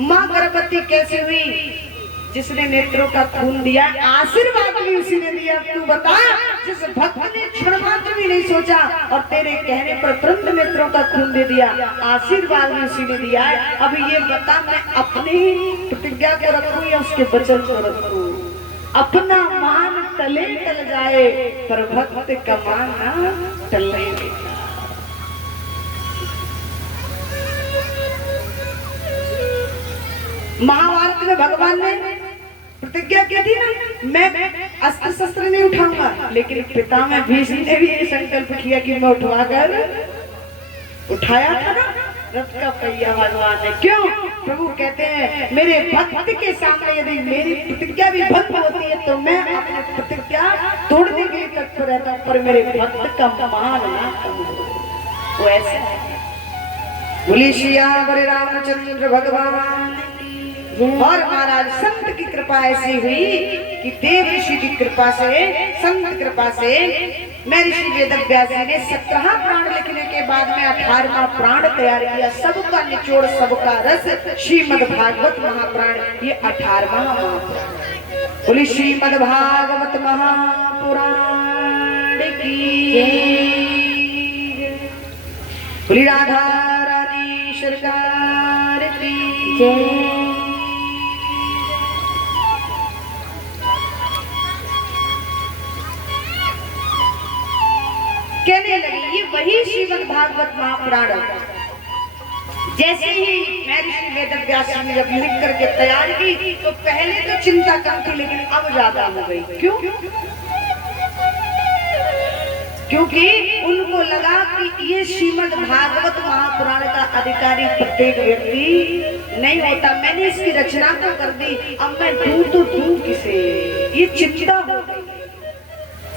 माँ गर्भवती कैसे हुई? जिसने नेत्रों का खून दिया, आशीर्वाद भी उसी ने दिया। तू बता, जिस भक्त ने क्षण मात्र भी नहीं सोचा और तेरे कहने पर तुरंत नेत्रों का खून दे दिया, आशीर्वाद भी उसी ने दिया। अब ये बता, मैं अपनी प्रतिज्ञा को रखूं या उसके वचन को रखूं? अपना मान टले टल जाए, पर भक्त का मान ना टलने देगा। महाभारत में भगवान ने प्रतिज्ञा की थी ना, मैं अस्त्र शस्त्र नहीं उठाऊंगा, लेकिन पितामह भीष्म ने भी ये संकल्प किया कि मैं उठाया था ना रथ का पहिया भगवान ने। क्यों? प्रभु कहते हैं, मेरे भक्त के सामने यदि मेरी प्रतिज्ञा भी भंग होती है तो मैं अपनी प्रतिज्ञा तोड़ने के लिए तत्पर रहता हूं, पर मेरे भक्त का मान ना कम हो। वो ऐसा है। बोली सियावर रामचंद्र भगवान। और महाराज संत की कृपा ऐसी हुई कि देव ऋषि की कृपा से, संत कृपा से मैं ऋषि वेदव्यास जी ने 17 प्राण लिखने के बाद में 18वां प्राण तैयार किया। सबका निचोड़, सबका रस, श्रीमद् भागवत महापुराण, ये 18वां महापुराण। बोली श्रीमद् भागवत महापुराण की, बोली राधा रानी सरकार की जय। कहने लगी, ये वही श्रीमद् भागवत महापुराण। जैसे ही मैं ऋषि वेदव्यास जी ने जब लिख करके तैयार की तो पहले तो चिंता कम थी, लेकिन अब ज्यादा हो गई। क्यों? क्योंकि उनको लगा कि ये श्रीमद् भागवत महापुराण का अधिकारी प्रत्येक व्यक्ति नहीं होता। मैंने इसकी रचना तो कर दी, अब मैं दूं तो दूं किसे? ये चिंता हो गई,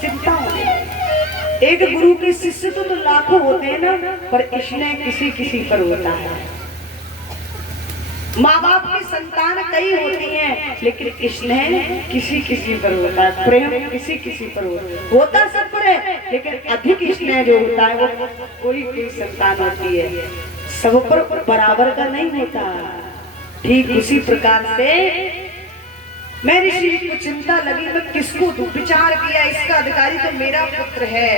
चिंता हो गई। एक गुरु के शिष्य तो लाखों होते हैं ना, पर इसने किसी किसी पर होता है। माँ बाप की संतान कई होती हैं, लेकिन इसने किसी किसी पर होता है। प्रेम किसी किसी पर होता सब पर है, लेकिन अधिक इसने जो होता है वो कोई कोई संतान होती है, सब पर बराबर का नहीं होता। ठीक उसी प्रकार से मैं ऋषि को चिंता लगी, मैं किसको दूं? विचार किया, इसका अधिकारी तो मेरा पुत्र है।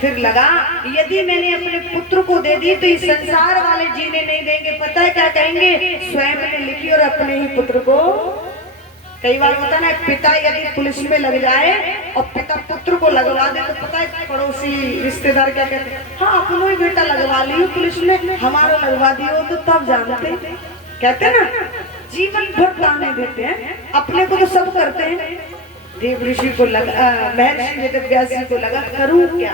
फिर लगा, यदि मैंने अपने पुत्र को दे दी तो इस संसार वाले जीने नहीं देंगे। पता है क्या कहेंगे? स्वयं ने लिखी और अपने ही पुत्र को। कई बार होता ना, पिता यदि पुलिस में लग जाए और पिता पुत्र को लगवा दे तो पता है पड़ोसी रिश्तेदार क्या कहते हैं? हाँ, अपनों ही बेटा लगवा लियो पुलिस में, हमारा लगवा दियो, तो तब जानते कहते ना जीवन भर ताने देते हैं। अपने को तो सब करते हैं। देव ऋषि को लगा, महर्षि वेदव्यास जी को लगा, करूं क्या?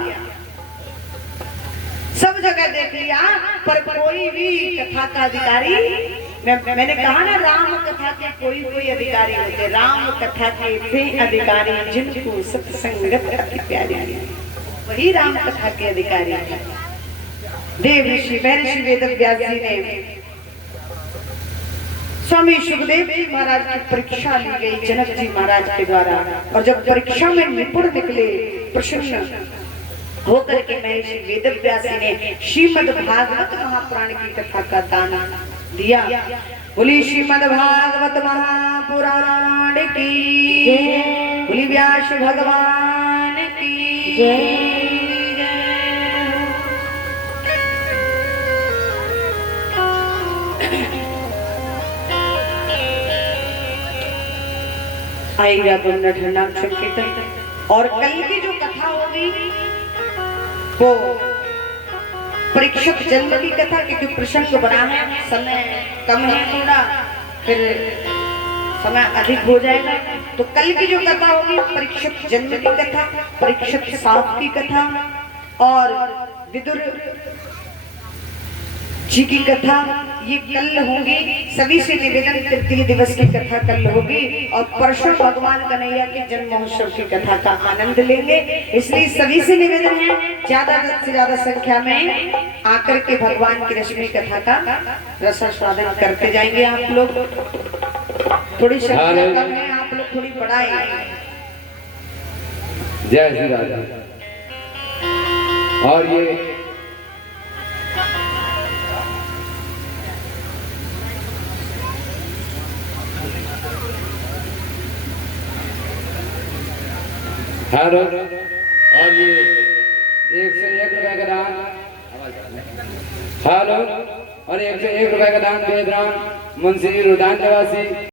सब जगह देख लिया, पर कोई भी कथा का अधिकारी, मैंने कहा ना, राम कथा के कोई कोई अधिकारी होते। राम कथा के वे अधिकारी जिनको सत्संगत अति प्यारी, वही राम कथा के अधिकारी हैं। देव ऋषि महर्षि वेदव्यास जी ने स्वामी सुखदेव जी महाराज की परीक्षा ली गई जनक जी महाराज के द्वारा, और जब परीक्षा में निपुण निकले, प्रसन्न होकर के महर्षि वेदव्यास जी ने श्रीमद् भागवत महापुराण की कथा का दान दिया। बोली श्रीमद् भागवत महापुराण की, बोली व्यास भगवान की जय। आएगा ठंडा संकीर्तन। और कल की जो कथा होगी वो परीक्षित जन्म की कथा, क्योंकि प्रसंग बड़ा है, समय कम है थोड़ा, फिर समय अधिक हो जाएगा। तो कल की जो कथा होगी परीक्षित जन्म की कथा, परीक्षित साप की कथा और विदुर जी की कथा, ये कल होगी। सभी से निवेदन, तृतीय दिवस की कथा कल होगी और परसों भगवान कन्हैया के जन्म महोत्सव की कथा का आनंद लेंगे। इसलिए सभी से निवेदन है, ज्यादा से ज्यादा संख्या में आकर के भगवान की रश्मि कथा का रसास्वादन करते जाएंगे। आप लोग थोड़ी संख्या कम है, आप लोग थोड़ी बढ़ाएं। जय श्री राधा। और ये हेलो। और ये 101 रुपए का दान। हेलो। और 101 रुपए का दान दे रहा मुंशी रुदान निवासी।